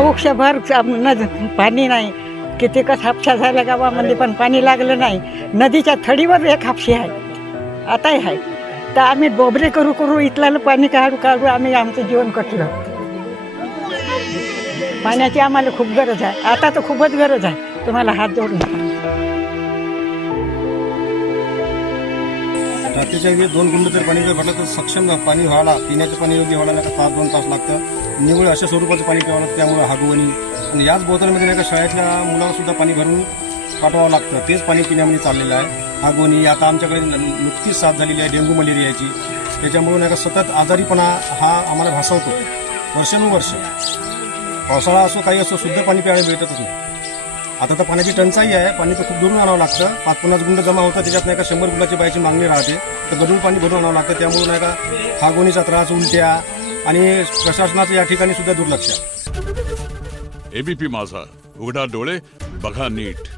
वृक्षभर पाणी नाही, कितीकच हापशा झाल्या गावामध्ये पण पाणी लागलं नाही। नदीच्या थडीवर एक हापशी आहे, आताही आहे। तर आम्ही बोबरे करू करू इथलं पाणी काढू काढू आम्ही आमचं जीवन कटलं। पाण्याची आम्हाला खूप गरज आहे, आता तर खूपच गरज आहे। तुम्हाला हात जोडून रात्रीच्या वेळी 2 गुंड जर पाणी जर भरलं तर सक्षम पाणी व्हायला, पिण्याचं पाणी योग्य व्हायला नाही तास 2 तास लागतं। निवळ अशा स्वरूपाचं पाणी प्यावं लागतं, त्यामुळे हागवणी आणि याच बोतलमध्ये नाही का शाळेतल्या मुलांना सुद्धा पाणी भरून पाठवावं लागतं। तेच पाणी पिण्यामध्ये चाललेलं आहे। हागवणी आता आमच्याकडे नुकतीच साथ झालेली आहे डेंग्यू मलेरियाची, त्याच्यामुळे नाही का सतत आजारीपणा हा आम्हाला भासवतो वर्षानुवर्ष। पावसाळा असो काही असो शुद्ध पाणी प्यायला भेटतच नाही। आता तर पाण्याची टंचाई आहे, पाणी तर खूप दुरून आणावं लागतं। 5-50 गुंड जमा होतात, त्याच्यात नाही का 100 गुंडाची बायची मागणी राहते, तर गढूळ पाणी भरून आणावं लागतं। त्यामुळे नाही का हागवणीचा त्रास, उलट्या आणि प्रशासनाचं या ठिकाणी सुद्धा दुर्लक्ष। एबीपी माझा, उघडा डोळे बघा नीट।